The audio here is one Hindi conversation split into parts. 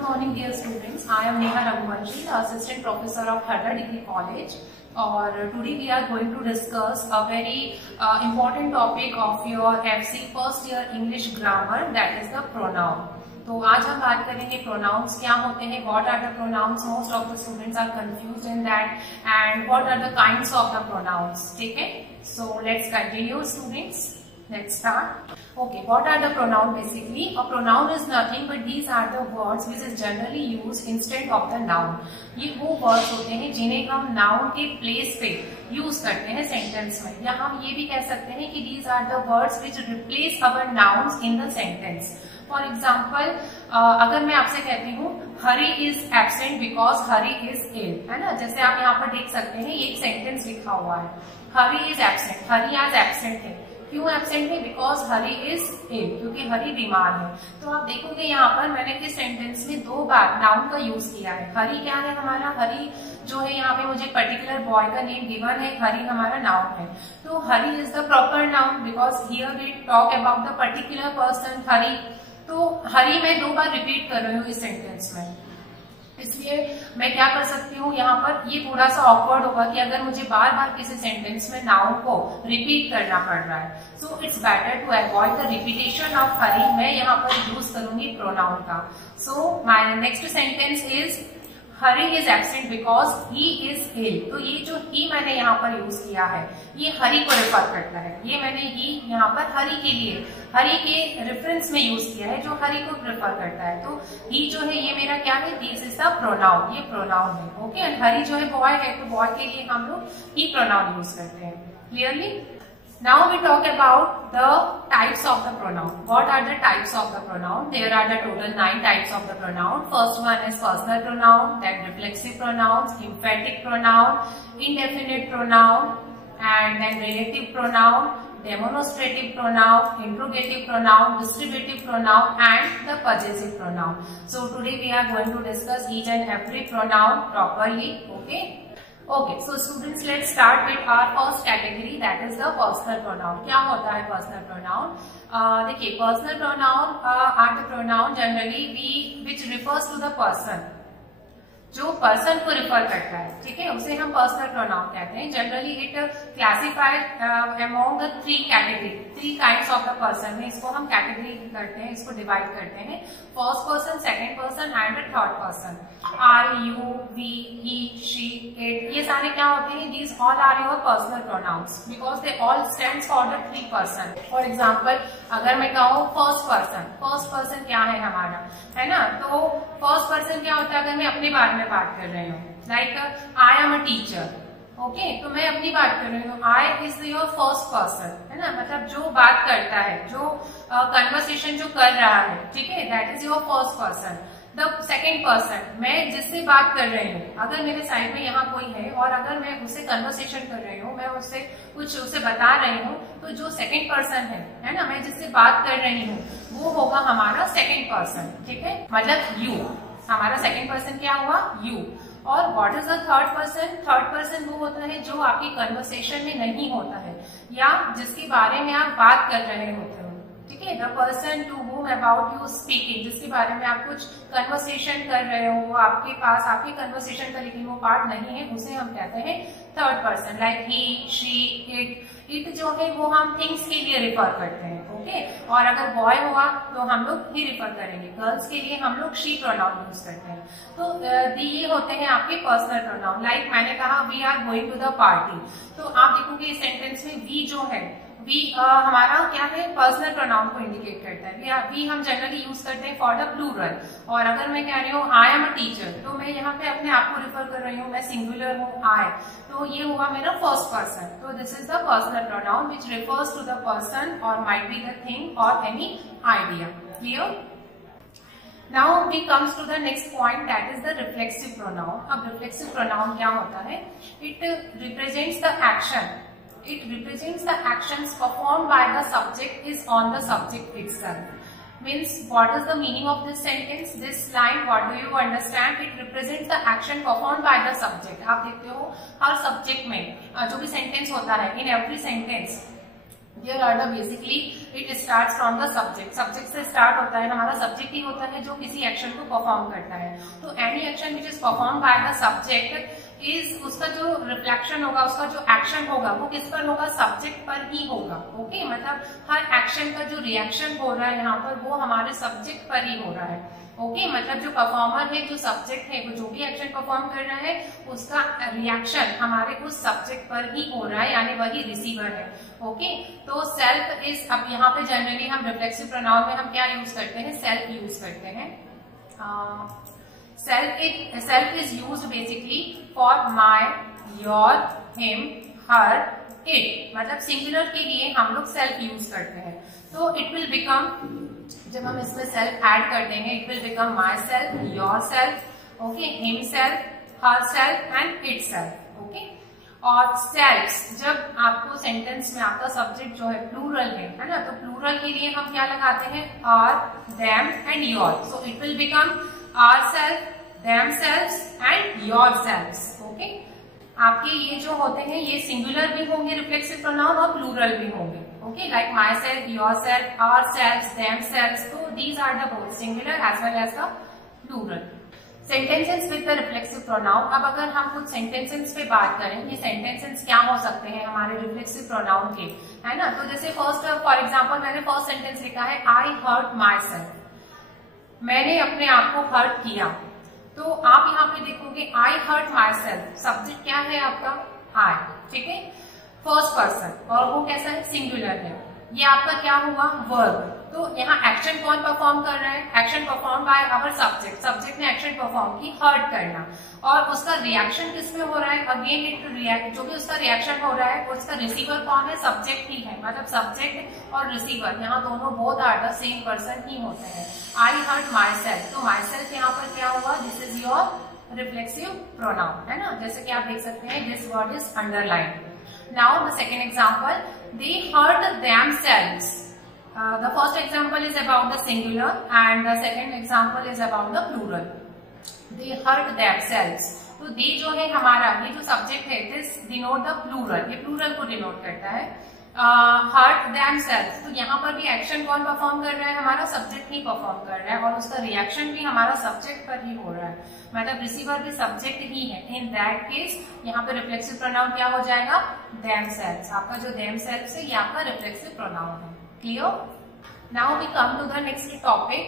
Good morning, dear students. I am Neha Raghuvanshi, the Assistant Professor of Harder Degree College. और today we are going to discuss a very important topic of your FC first year English grammar, that is the pronoun. तो आज हम बात करेंगे pronouns क्या होते हैं, what are the pronouns, most of the students are confused in that, and what are the kinds of the pronouns. ठीक है, so let's continue students. Let's start. Okay, what are the pronoun basically? A pronoun is nothing but these are the words which is generally used instead of the noun. ये वो words होते हैं जिन्हें हम noun के place पे use करते हैं sentence में, या हम ये भी कह सकते हैं कि these are the words which replace our nouns in the sentence. For example, अगर मैं आपसे कहती हूँ हरी is absent because Hari is ill, है ना, जैसे आप यहाँ पर देख सकते हैं एक सेंटेंस लिखा हुआ है, हरी is absent, हरी आज absent है. क्यों एब्सेंट है? बिकॉज हरी इज इल, क्योंकि हरी बीमार है. तो आप देखोगे यहाँ पर मैंने इस सेंटेंस में दो बार नाउन का यूज किया है. हरी क्या है हमारा, हरी जो है यहाँ पे मुझे पर्टिकुलर बॉय का नेम गिवन है, हरी हमारा नाउन है. तो Hari is the proper noun because here we talk about the particular person Hari. तो हरी मैं दो बार रिपीट कर रही हूँ इस सेंटेंस में, इसलिए मैं क्या कर सकती हूँ यहाँ पर, ये थोड़ा सा ऑकवर्ड होगा कि अगर मुझे बार बार किसी सेंटेंस में नाउन को रिपीट करना पड़ रहा है. So it's better to avoid the repetition of Hari. मैं यहाँ पर यूज करूंगी प्रोनाउन का. So my next sentence is Hari is absent because he is ill. तो ये जो ही मैंने यहाँ पर यूज किया है ये हरी को रेफर करता है. ये मैंने ही यहाँ पर हरी के लिए, हरी के रेफरेंस में यूज किया है जो हरी को रेफर करता है. तो ही जो है ये मेरा क्या है, दिस इज द प्रोनाउन, ये प्रोनाउन है. ओके, एंड हरी जो है बॉय है, तो बॉय के लिए हम लोग ही प्रोनाउन यूज करते हैं. Clearly. Now we talk about the types of the pronoun. What are the types of the pronoun? There are the total 9 types of the pronoun. First one is personal pronoun, then reflexive pronouns, emphatic pronoun, indefinite pronoun, and then relative pronoun, demonstrative pronoun, interrogative pronoun, distributive pronoun, and the possessive pronoun. So today we are going to discuss each and every pronoun properly. Okay. Okay, so students, let's start with our first category, that is the personal pronoun. क्या होता है personal pronoun? देखिए, personal pronoun are the pronoun generally which refers to the person, जो पर्सन को रिफर करता है. ठीक है, उसे हम पर्सनल प्रोनाउन कहते हैं. Generally it classified among the 3 category, 3 kinds of the person में इसको हम कैटेगरी करते हैं, इसको डिवाइड करते हैं. First person, second person and third person. I, you, we, he, she, it, ये सारे क्या होते हैं, these all are your personal pronouns because they all stands for the 3 person. For example अगर मैं कहूँ फर्स्ट पर्सन क्या है हमारा, है ना. तो फर्स्ट पर्सन क्या होता है, अगर मैं अपने बारे में बात कर रही हूँ, like I am a teacher. Okay, तो मैं अपनी बात कर रही हूँ, I is your first person, है ना, मतलब जो बात करता है, जो कन्वर्सेशन जो कर रहा है, ठीक है, that is your first person. The second person, मैं जिससे बात कर रही हूँ, अगर मेरे साइड में यहाँ कोई है और अगर मैं उससे कन्वर्सेशन कर रही हूँ, मैं उससे कुछ उसे बता रही हूँ, तो जो सेकेंड पर्सन है ना, मैं जिससे बात कर रही हूँ, वो होगा हमारा सेकेंड पर्सन. ठीक है, मतलब यू, हमारा सेकेंड पर्सन क्या हुआ, यू. और what is the third person? Third person वो होता है जो आपकी कन्वर्सेशन में नहीं होता है या जिसके बारे में आप बात कर रहे होते हो. ठीक है, the person to whom about you speaking, जिसके बारे में आप कुछ कन्वर्सेशन कर रहे हो, वो आपके पास आपकी कन्वर्सेशन का लेकिन वो पार्ट नहीं है, उसे हम कहते हैं third person. Like he, she, it. It जो है वो हम थिंग्स के लिए रिफर करते हैं. ओके, और अगर बॉय हुआ तो हम लोग ही रिफर करेंगे. गर्ल्स के लिए हम लोग शी प्रोनाउन यूज करते हैं. तो ये होते हैं आपके पर्सनल प्रोनाउन. लाइक मैंने कहा we are going to the party, तो आप देखोगे इस सेंटेंस में वी जो है, वी हमारा क्या है, पर्सनल प्रोनाउन को इंडिकेट करता है. वी हम जनरली यूज करते हैं फॉर द प्लूरल. और अगर मैं कह रही हूँ आई एम अ टीचर, तो मैं यहाँ पे अपने आप को रिफर कर रही हूँ, मैं सिंगुलर हूँ आई, तो ये हुआ मेरा फर्स्ट पर्सन. तो this is the personal pronoun which refers to the person और माइट बी द थिंग और any idea. Clear. Now we comes to the next point, that is the reflexive pronoun. अब reflexive pronoun क्या होता है? It represents the action. It represents the actions performed by the subject is on the subject itself. Means what is the meaning of this sentence? This line, what do you understand? It represents the action performed by the subject. आप देखते हो हर subject में जो भी sentence होता है, in every sentence There are the basically it starts from the subject. Subject से स्टार्ट होता है, हमारा सब्जेक्ट ही होता है जो किसी एक्शन को परफॉर्म करता है. तो any action which is perform by the subject is, उसका जो रिफ्लेक्शन होगा, उसका जो एक्शन होगा वो किस पर होगा, सब्जेक्ट पर ही होगा. ओके, मतलब हर एक्शन का जो रिएक्शन हो रहा है यहाँ पर वो हमारे सब्जेक्ट पर ही हो रहा है. ओके, मतलब जो परफॉर्मर है, जो सब्जेक्ट है, वो जो भी एक्शन परफॉर्म कर रहा है उसका रिएक्शन हमारे उस सब्जेक्ट पर ही हो रहा है, यानी वही रिसीवर है. ओके, तो सेल्फ इज, अब यहाँ पे जनरली हम रिफ्लेक्सिव प्रोनाउन में हम क्या यूज करते हैं, सेल्फ यूज करते हैं. Self is used basically for my, your, him, her, it. मतलब सिंगुलर के लिए हम लोग सेल्फ यूज करते हैं. तो इट विल बिकम, जब हम इसमें सेल्फ ऐड कर देंगे, it will become my self, your self, okay, him self, her self and it self. Okay, और सेल्फ जब आपको सेंटेंस में आपका सब्जेक्ट जो है प्लूरल है ना, तो प्लूरल के लिए हम क्या लगाते हैं, our, them and your. So it will become our self, them selfs and your selfs. Okay, आपके ये जो होते हैं ये सिंगुलर भी होंगे रिफ्लेक्सिव प्रोनाउन और प्लूरल भी होंगे. Okay, like myself, yourself, ourself, themself. तो these are the both singular as well as the plural. Sentences with the reflexive pronoun. अब अगर हम कुछ सेंटेंसेस पे बात करें, ये सेंटेंसेस क्या हो सकते हैं हमारे रिफ्लेक्सिव प्रोनाउन के, है ना. तो जैसे फर्स्ट फॉर एग्जाम्पल मैंने फर्स्ट सेंटेंस लिखा है, आई हर्ट माई सेल्फ. मैंने अपने आप को हर्ट किया. तो आप यहाँ पे देखोगे आई हर्ट माई सेल्फ, सब्जेक्ट क्या है आपका, आई. ठीक है, फर्स्ट पर्सन, और वो कैसा है, सिंगुलर है. ये आपका क्या हुआ, वर्ब. तो यहाँ एक्शन कौन परफॉर्म कर रहा है, action perform by our subject. Subject ने एक्शन परफॉर्म की, हर्ट करना. और उसका रिएक्शन किसमें हो रहा है, अगेन इट रिएक्ट, जो भी उसका रिएक्शन हो रहा है उसका रिसीवर कौन है, सब्जेक्ट ही है. मतलब सब्जेक्ट और रिसीवर यहाँ दोनों both are the same person ही होते हैं. आई हर्ट माई सेल्फ, तो माई सेल्फ यहाँ पर क्या हुआ, this is your reflexive pronoun, है ना. जैसे कि आप देख सकते हैं this word is underline. Now the second example, they hurt themselves. The first example is about the singular and the second example is about the plural. They hurt themselves. तो they जो है हमारा, ये जो subject है, this denote the plural, ये plural को denote करता है. hurt themselves, तो यहाँ पर भी एक्शन कौन परफॉर्म कर रहा है, हमारा सब्जेक्ट ही परफॉर्म कर रहा है, और उसका रिएक्शन भी हमारा सब्जेक्ट पर ही हो रहा है. मतलब रिसीवर भी सब्जेक्ट ही है. इन दैट केस यहाँ पे रिफ्लेक्सिव प्रोनाउन क्या हो जाएगा, themselves. आपका जो themselves है ये आपका रिफ्लेक्सिव प्रोनाउन है. Clear. Now we come to the next topic.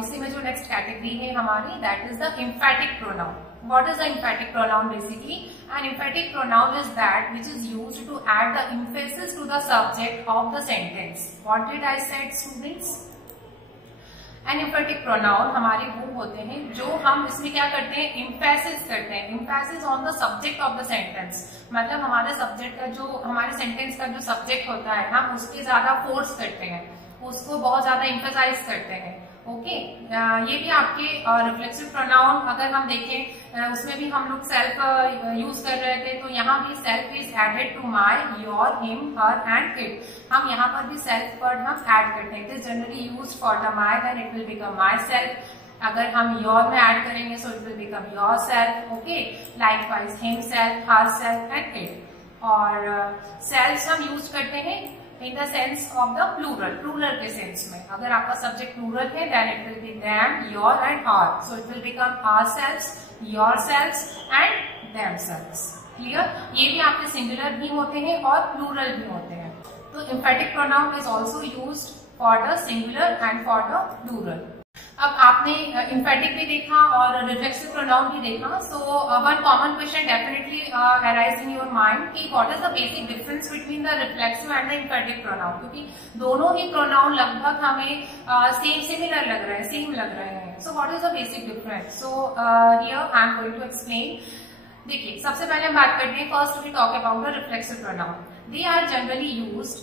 इसी में जो नेक्स्ट कैटेगरी है हमारी, that is the emphatic pronoun. What is the emphatic pronoun basically? An emphatic pronoun is that which is used to add the emphasis to the subject of the sentence. What did I said, students? An emphatic pronoun हमारे वो होते हैं जो हम इसमें क्या करते हैं, emphasis करते हैं. emphasis on the subject of the sentence. मतलब हमारे सब्जेक्ट का जो, हमारे सेंटेंस का जो सब्जेक्ट होता है, हम उस पर ज्यादा फोर्स करते हैं, उसको बहुत ज्यादा एम्फेसाइज करते हैं. ओके, ये भी आपके रिफ्लेक्सिव प्रोनाउन अगर हम देखें उसमें भी हम लोग सेल्फ यूज कर रहे थे. तो यहाँ भी self is added to my, your, him, her and it. हम यहाँ पर भी सेल्फ वर्ड हम ऐड करते हैं. It is generally use for the my, then it will become my self. अगर हम योर में ऐड करेंगे so it will become your self. Okay, likewise him self, her self and it. और सेल्फ हम यूज करते हैं in the sense of the plural, plural के सेंस में. अगर आपका सब्जेक्ट प्लूरल है then it will be them, your and our. So it will become our selves, your selves and them selves. Clear. ये भी आपके सिंगुलर भी होते हैं और प्लूरल भी होते हैं. तो emphatic pronoun is also used for the singular and for the plural. अब आपने एम्फैटिक भी देखा और रिफ्लेक्सिव प्रोनाउन भी देखा. So one common question definitely arise in your mind कि what is the basic difference between the reflexive and the emphatic pronoun. क्योंकि दोनों ही प्रोनाउन लगभग हमें सिमिलर लग रहे हैं, सेम लग रहे हैं. So what is the basic difference? So here I am going to explain. देखिए, सबसे पहले हम बात करते हैं, first we talk about the reflexive pronoun. They are generally used,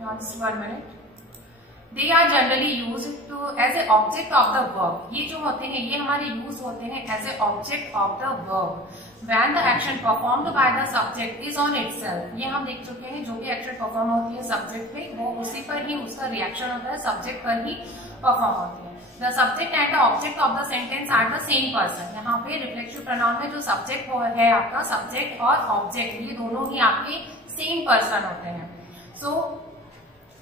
just 1 minute. They are generally used to as a object of the verb. ये जो होते हैं ये हमारे यूज होते हैं as a object of the verb. When the action performed by the subject is on itself. ये हम देख चुके हैं, जो भी एक्शन परफॉर्म होती है सब्जेक्ट पे, वो उसी पर ही उसका रिएक्शन होता है, सब्जेक्ट पर ही परफॉर्म होती है. The subject and the object of the sentence are the same person. यहाँ पे रिफ्लेक्सिव प्रोनाउन में जो सब्जेक्ट है आपका, सब्जेक्ट और ऑब्जेक्ट ये दोनों ही आपके सेम पर्सन होते हैं. So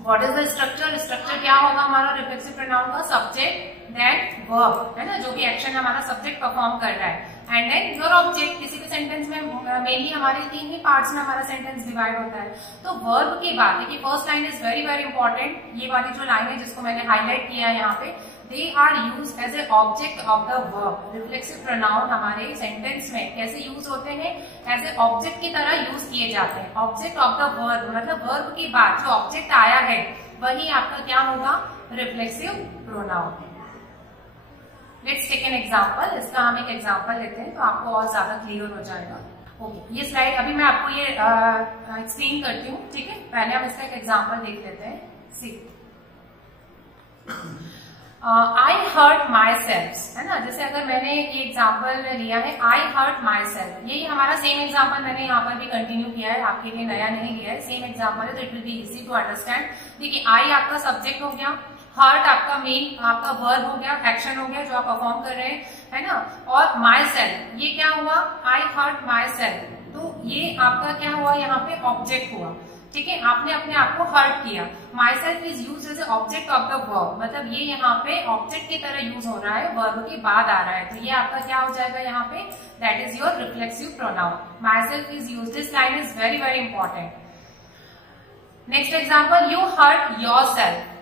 what is the structure? Structure क्या होगा हमारा रिफ्लेक्सिव प्रोनाउन का? सब्जेक्ट देन वर्ब, है ना, जो भी एक्शन हमारा सब्जेक्ट परफॉर्म कर रहा है, एंड देन योर ऑब्जेक्ट। किसी भी सेंटेंस में मेनली हमारे 3 ही पार्ट्स में हमारा सेंटेंस डिवाइड होता है। तो वर्ब की बात है कि first line is very very important. ये वाली जो लाइन है जिसको मैंने हाईलाइट किया है यहाँ पे, they are use as a object of the verb. Reflexive pronoun हमारे सेंटेंस में कैसे यूज होते हैं? एज ए ऑब्जेक्ट की तरह यूज किए जाते हैं। ऑब्जेक्ट ऑफ द वर्ब मतलब वर्ब के बाद जो ऑब्जेक्ट आया है वही आपका क्या होगा? Reflexive pronoun. Let's take an example. इसका हम एक एग्जाम्पल लेते हैं तो आपको और ज्यादा क्लियर हो जाएगा। ओके, ये स्लाइड अभी मैं आपको ये एक्सप्लेन करती हूँ, ठीक है। पहले हम इसका एक एग्जाम्पल देख लेते हैं। सी, आई हर्ट माई सेल्फ, है ना। जैसे अगर मैंने ये एग्जाम्पल लिया है आई हर्ट माई सेल्फ, यही हमारा सेम एग्जाम्पल मैंने यहाँ पर भी कंटिन्यू किया है, आपके लिए नया नहीं लिया है, सेम एग्जाम्पल है, तो it will be easy to understand. देखिए, आई आपका सब्जेक्ट हो गया, हर्ट आपका मेन आपका वर्ब हो गया, एक्शन हो गया जो आप परफॉर्म कर रहे हैं, है ना, और माई सेल्फ ये क्या हुआ? आई हर्ट माई सेल्फ, तो ये आपका क्या हुआ? यहाँ पे ऑब्जेक्ट हुआ, ठीक है। आपने अपने आप को हर्ट किया। My self is use as a object of the verb, मतलब ये यहाँ पे ऑब्जेक्ट की तरह यूज हो रहा है, वर्ब के बाद आ रहा है, तो ये आपका क्या हो जाएगा यहाँ पे? That is your reflexive pronoun. My self is use, this line is very very important. Next example, you hurt your self.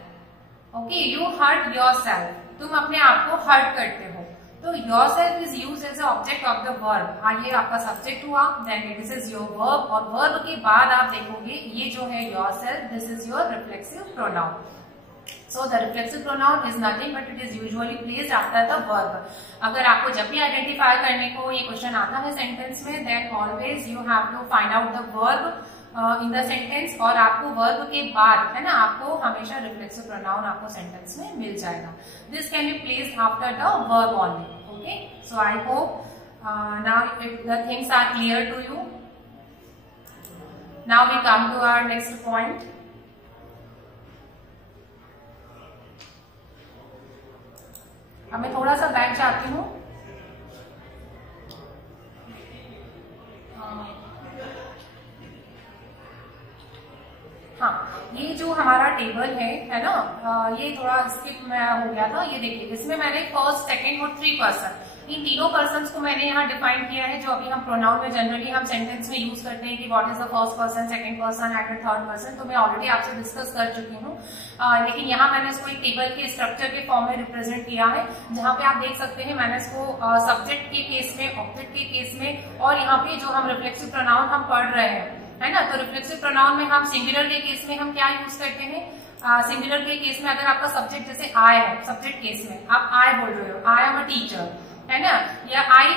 Okay, you hurt your self, तुम अपने आप को हर्ट करते हो, तो your self is use as a object of the verb. ये आपका सब्जेक्ट हुआ, then this is your verb, और वर्ब के बाद आप देखोगे ये जो है your self, this is your reflexive pronoun. So the reflexive pronoun is nothing but it is usually placed after the verb. अगर आपको जब भी आइडेंटिफाई करने को ये क्वेश्चन आता है सेंटेंस में, then always you have to find out the verb in the sentence, और आपको वर्ब के बाद, है ना, आपको हमेशा रिफ्लेक्सिव प्रोनाउन आपको सेंटेंस में मिल जाएगा। This can be placed after the verb only. Okay, so I hope now the things are clear to you. Now we come to our next point. अब मैं थोड़ा सा बैक जाती हूँ। हाँ, ये जो हमारा टेबल है ना, ये थोड़ा स्किप हो गया था। ये देखिए, इसमें मैंने फर्स्ट, सेकंड और 3 पर्सन, इन तीनों पर्सन को मैंने यहाँ डिफाइन किया है, जो अभी हम प्रोनाउन में जनरली हम सेंटेंस में यूज करते हैं कि what is the first person, second person and third person, तो मैं ऑलरेडी आपसे डिस्कस कर चुकी हूँ। लेकिन यहाँ मैंने इसको एक टेबल के स्ट्रक्चर के फॉर्म में रिप्रेजेंट किया है, जहाँ पे आप देख सकते हैं मैंने इसको सब्जेक्ट के केस में, ऑब्जेक्ट के केस में, और यहाँ पे जो हम रिफ्लेक्सिव प्रोनाउन हम पढ़ रहे हैं, है ना, तो रिफ्लेक्सिव प्रोनाउन में हम सिंगुलर के केस में हम क्या यूज करते हैं? सिंगुलर के केस में अगर आपका सब्जेक्ट जैसे आई है, सब्जेक्ट केस में आप आई बोल रहे हो, आई एम अ टीचर, है ना, या आई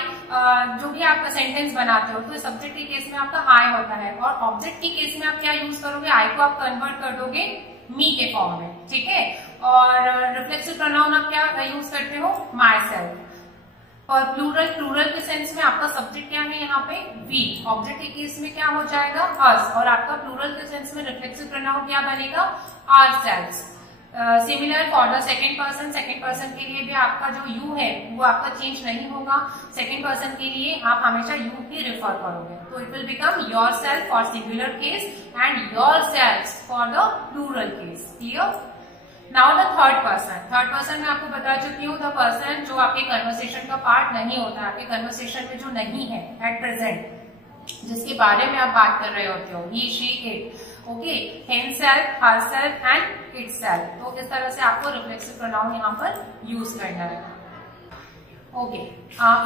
जो भी आपका सेंटेंस बनाते हो, तो सब्जेक्ट के केस में आपका आई होता है, और ऑब्जेक्ट के केस में आप क्या यूज करोगे? आई को आप कन्वर्ट कर दोगे मी के फॉर्म में, ठीक है। और रिफ्लेक्सिव प्रोनाउन आप क्या यूज करते हो? My self. और प्लूरल, प्लूरल के सेंस में आपका सब्जेक्ट क्या है यहाँ पे? वी। ऑब्जेक्ट के केस में क्या हो जाएगा? अस। और आपका प्लूरल के सेंस में रिफ्लेक्सिव प्रोनाउन क्या बनेगा? Ourselves. Similar for the second person, second person के लिए भी आपका जो यू है वो आपका चेंज नहीं होगा। सेकंड पर्सन के लिए आप हमेशा यू ही रिफर करोगे, तो it will become yourself for singular case and yourselves for the plural case. Clear? Now the third person. Third person में आपको बता चुकी हूँ, द पर्सन जो आपके कन्वर्सेशन का पार्ट नहीं होता, आपके कन्वर्सेशन में जो नहीं है एट प्रेजेंट, जिसके बारे में आप बात कर रहे होते हो, he, she, it. Okay, himself, herself and itself. तो इस तरह से आपको रिफ्लेक्सिव प्रोनाउन यहाँ पर यूज करना है। ओके,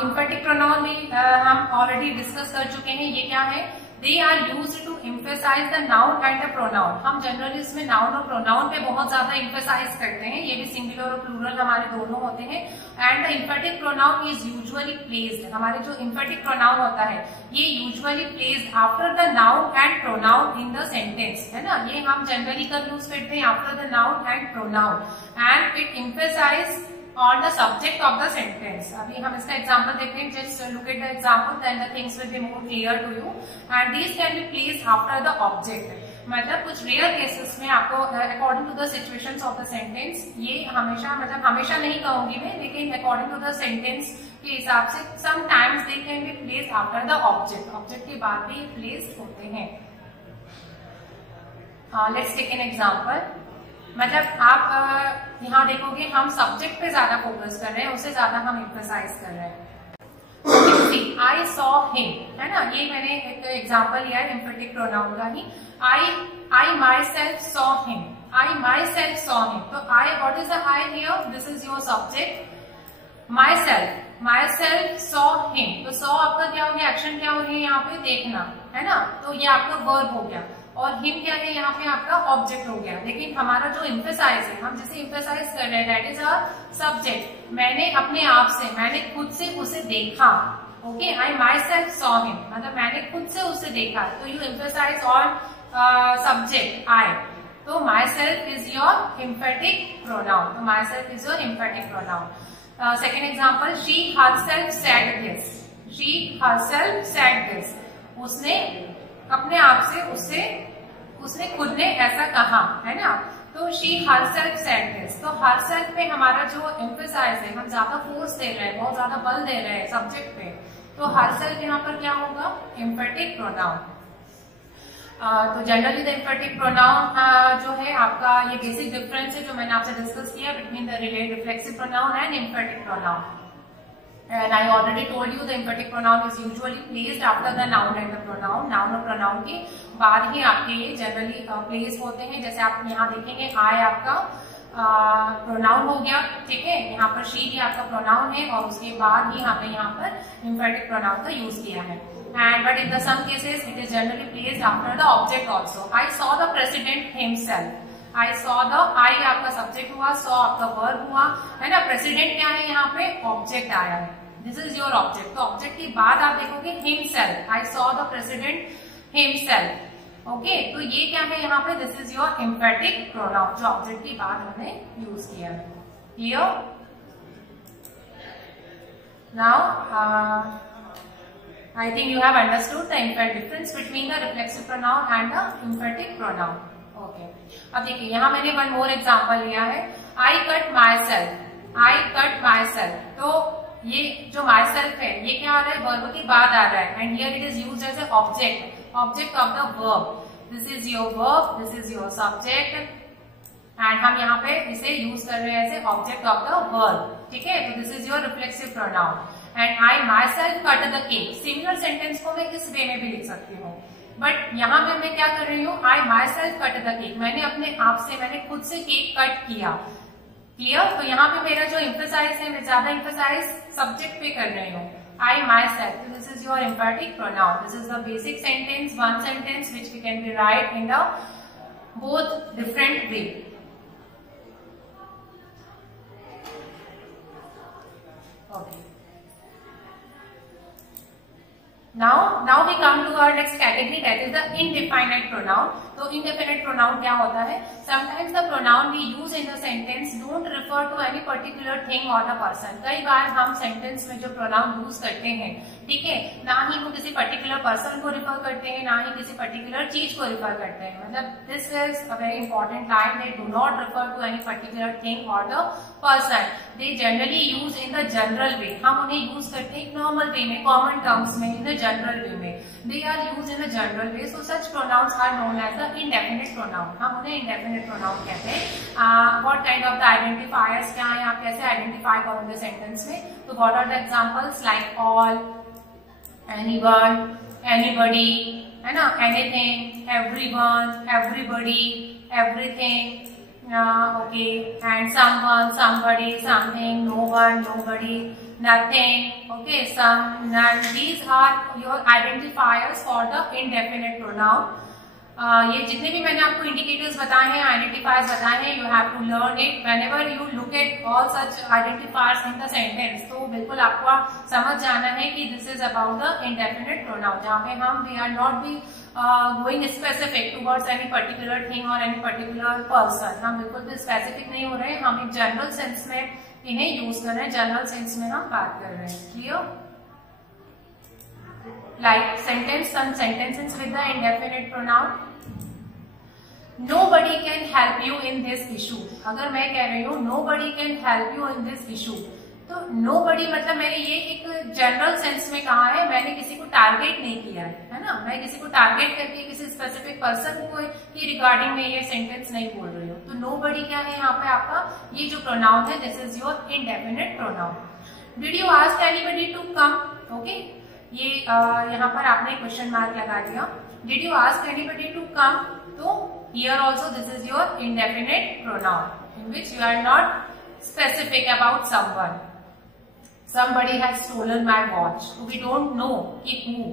इंफेटिक प्रोनाउन में हम ऑलरेडी डिस्कस कर चुके हैं। ये क्या है? They are used to emphasize the noun and the pronoun. हम जनरली इसमें नाउन और प्रोनाउन पे बहुत ज्यादा emphasize करते हैं। ये भी सिंगुलर और प्लूरल हमारे दोनों होते हैं। And the emphatic pronoun is usually placed. हमारे जो emphatic pronoun होता है ये usually placed after the noun and pronoun in the sentence, है ना। ये हम जनरली कब यूज करते हैं? after the noun and pronoun, and it emphasize on the subject of the sentence. अभी हम इसका एग्जाम्पल देखते हैं। Just look at the example, then the things will be more clear to you. And these can be placed after the object. मतलब कुछ रेयर केसेस में आपको according to the situations of the sentence, ये हमेशा, मतलब हमेशा नहीं कहूंगी मैं, लेकिन अकॉर्डिंग टू द सेंटेंस के हिसाब से sometimes they can be placed after the object. Object के बाद भी प्लेस्ड होते हैं। Let's take an example. मतलब आप यहाँ देखोगे हम सब्जेक्ट पे ज्यादा फोकस कर रहे हैं, उससे ज्यादा हम एम्फसाइज कर रहे हैं। आई सॉ हिम, है ना, ये मैंने एक एग्जांपल लिया है एम्फेटिक प्रोनाउन का ही। I my self saw him, I my self saw him. तो I, what is the I here, this is your subject. Myself saw him, तो सॉ आपका क्या हो गया, एक्शन क्या हो गया यहाँ पे, देखना, है ना, तो ये आपका वर्ब हो गया। और हिम क्या है यहाँ पे, आपका ऑब्जेक्ट हो गया। लेकिन हमारा जो एम्फेसाइज है, हम जिसे एम्फेसाइज कर रहे हैं, दैट इज अ सब्जेक्ट। मैंने अपने आप से, मैंने खुद से उसे देखा। Okay, I my self saw him, मतलब मैंने खुद से उसे देखा। तो you emphasize on subject I. तो my self is your emphatic pronoun, तो my self is your emphatic pronoun. Second example, she herself said this, she herself said this, उसने अपने आप से, उसने खुद ने ऐसा कहा, है ना। तो शी हरसेल्फ सेड दिस, तो हरसेल्फ पे हमारा जो एम्फेसाइज है, हम ज्यादा फोर्स दे रहे हैं, बहुत ज्यादा बल दे रहे हैं सब्जेक्ट पे, तो हरसेल्फ यहाँ पर क्या होगा, एम्फेटिक प्रोनाउन। तो जनरली द एम्फेटिक प्रोनाउन जो है आपका, ये बेसिक डिफरेंस है जो मैंने आपसे डिस्कस किया between the reflexive pronoun and emphatic pronoun. And I already told you the emphatic pronoun is usually placed after the noun and the pronoun. Noun और pronoun के बाद ही आपके ये जनरली प्लेस होते हैं। जैसे आप यहाँ देखेंगे, I आपका प्रोनाउन हो गया, ठीक है, यहाँ पर she भी आपका प्रोनाउन है, और उसके बाद ही हमें यहाँ पर emphatic pronoun का यूज किया है। And but in the some cases it is generally placed after the object also. I saw the president himself. I saw the, I आपका सब्जेक्ट हुआ, saw आपका वर्ब हुआ, है ना। प्रेसिडेंट क्या है यहाँ पे, ऑब्जेक्ट आया है, दिस इज योर ऑब्जेक्ट। तो ऑब्जेक्ट के बाद आप देखोगे himself, I saw the president himself. Okay, तो ये क्या है यहाँ पे, this is your emphatic pronoun, जो ऑब्जेक्ट के बाद हमने यूज किया है। Clear? Now I think you have understood the difference between the reflexive pronoun and the emphatic pronoun. Okay, अब देखिए यहाँ मैंने वन मोर एग्जाम्पल लिया है, I cut my self, I cut my self. तो ये जो माई सेल्फ है, ये क्या आ रहा है, वर्ब के बाद आ रहा है, and here it is used as a object, object of the verb. This is your verb, this is your subject, and हम यहाँ पे इसे यूज कर रहे हैं as a object of the verb, ठीक है। तो this is your reflexive pronoun. And I my self cut the cake, similar sentence को मैं इस वे में भी लिख सकती हूँ, बट यहाँ पे मैं क्या कर रही हूँ, I my self cut the cake, मैंने अपने आप से, मैंने खुद से केक कट किया। क्लियर? तो यहाँ पे मेरा जो एम्फेसाइज है, मैं ज्यादा एम्फेसाइज सब्जेक्ट पे कर रही हूँ, I my self. This is your emphatic pronoun, this is the basic sentence, one sentence which we can be write in the both different way. Okay, now we come to our next category, that is the indefinite pronoun. तो indefinite pronoun क्या होता है, sometimes the pronoun we use in the sentence don't refer to any particular thing or the person. कई बार हम sentence में जो pronoun use करते हैं, ठीक है, ना ही वो किसी particular person को refer करते हैं, ना ही किसी particular चीज को refer करते हैं। मतलब this is a very important line, they do not refer to any particular thing or the person. They generally use in the general way. हम उन्हें use करते हैं normal way में, common terms में, in the general way में। They are used in a general way, so such pronouns are known as the indefinite pronoun. हम उन्हें indefinite pronoun कहते हैं। What kind of the identifiers क्या है, आप कैसे identify करोगे sentence में? तो what are the examples like all, anyone, anybody, है ना, anything, everyone, everybody, everything, okay, and someone, somebody, something, no one, nobody, nothing, okay, some, none. These are your identifiers for the indefinite pronoun. ये जितने भी मैंने आपको इंडिकेटर्स बताए हैं, आइडेंटिफायर्स बताए हैं, you have to learn it whenever you look at all such identifiers in the sentence. तो बिल्कुल आपको समझ जाना है कि this is about the indefinite pronoun, जहाँ पे हम we are not be going specific towards any particular thing और एनी पर्टिकुलर पर्सन। हम बिल्कुल भी स्पेसिफिक नहीं हो रहे हैं, हम एक जनरल सेंस में इन्हें यूज कर रहे हैं, जनरल सेंस में हम बात कर रहे हैं। Clear? Like some sentences with the indefinite pronoun. Nobody can help you in this issue. अगर मैं कह रही हूँ nobody can help you in this issue, तो nobody मतलब मैंने ये एक जनरल सेंस में कहा है, मैंने किसी को टारगेट नहीं किया है ना, मैं किसी को टारगेट करके किसी स्पेसिफिक पर्सन को की रिगार्डिंग में ये सेंटेंस नहीं बोल रही हूँ। तो nobody क्या है यहाँ पे आपका ये जो प्रोनाउन है, this is your indefinite pronoun. Did you ask anybody to come? Okay, ये यहाँ पर आपने क्वेश्चन मार्क लगा दिया। Did you ask anybody to come? तो here also this is your indefinite pronoun in which you are not specific about someone. Somebody has stolen my watch. So we don't know कि who,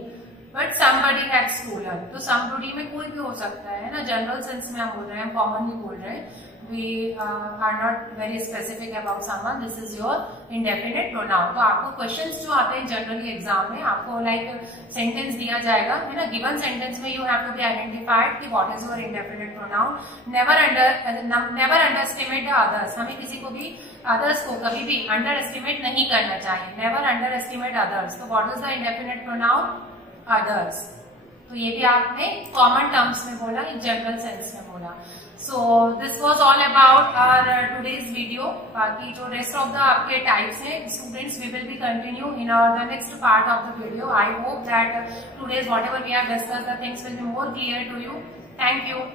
but somebody has stolen. तो somebody में कोई भी हो सकता है ना, जनरल सेंस में हम बोल रहे हैं, कॉमनली बोल रहे हैं। We are not very specific about someone. This is your indefinite pronoun. तो आपको क्वेश्चंस जो आते हैं जनरली एग्जाम में, आपको लाइक सेंटेंस दिया जाएगा है ना, गिवन सेंटेंस में you have to be identified कि what is your indefinite pronoun. Never underestimate the others. हमें किसी को भी अदर्स को कभी भी अंडर एस्टिमेट नहीं करना चाहिए। Never underestimate others. तो what is the indefinite pronoun? Others. तो ये भी आपने कॉमन टर्म्स में बोला, जनरल सेंस में बोला। So this was all about our today's video. बाकी जो rest of the आपके types हैं students, we will be continue in the next part of the video. I hope that today's whatever we have discussed, the things will be more clear to you. Thank you.